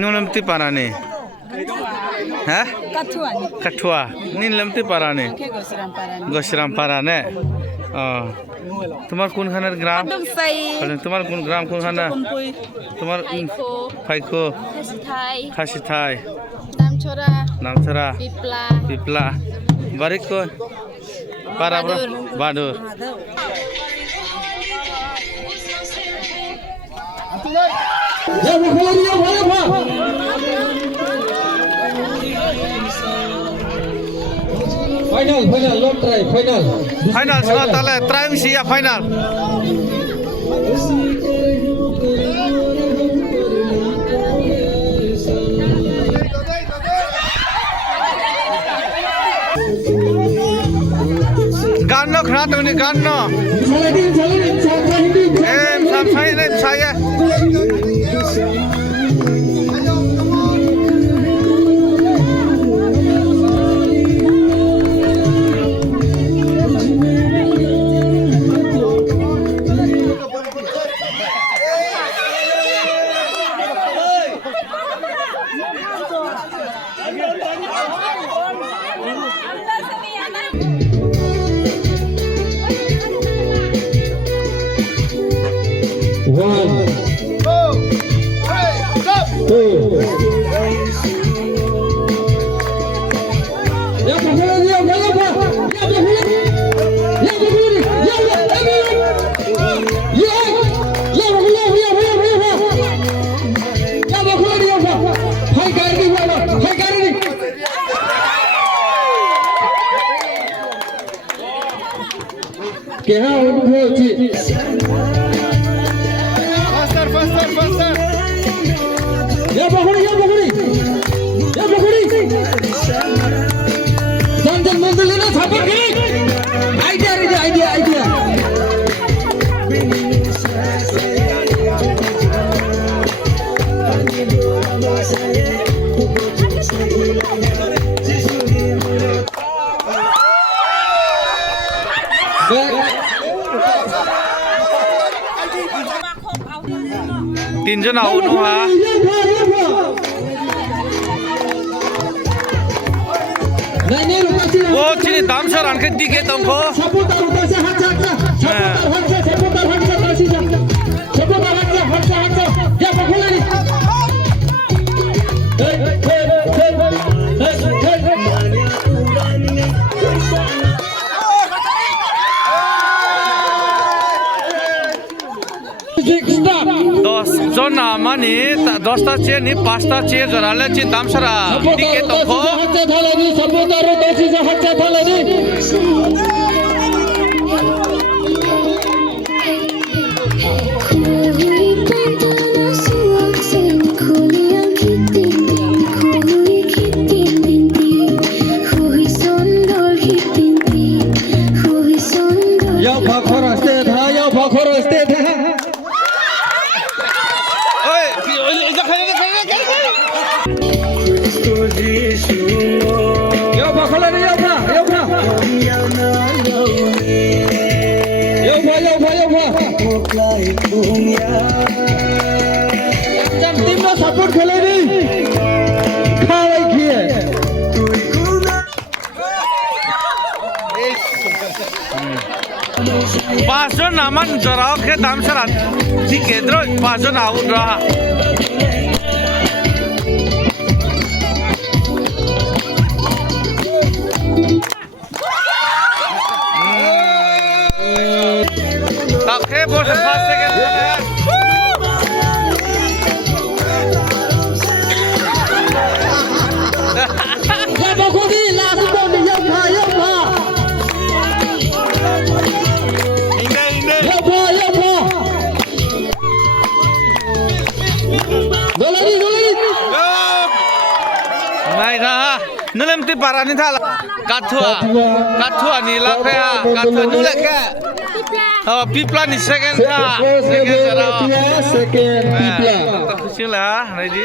Nulamti parane. Hah? Katua. Nilamti parane. Gosram parane. Oh. তোমার কোনখানের গ্রাম তোমার কোন গ্রাম কোনখানে তোমার ফাইকো খাসি থাই নামছড়া পিপলা বাড়ি কই পারাবরা বাদুর Final, long try, final. Final, sudah tala, try misi ya final. Ganno, kerana ni ganno. Saya. One, two. Faster. Ya Bahuri. Jangan mandalina sabar kiri. Idea. Tinjon out ha. Oh, sini damsar angkat tiket tongko. জন মানে 10টা chair নি 5টা chair জরালে চি দামসারা টিকে তখো timnya support খেলে নি খাওয়াই খেয়ে পাঁচজন নামান জরাও খে দামসারা টিকেদ্র পাঁচজন আউট রহা তাকে বসে 5 second Nulemti parani thala kathua ni lakha kathua nulekha oh pipla ni second second pipla khushi la ready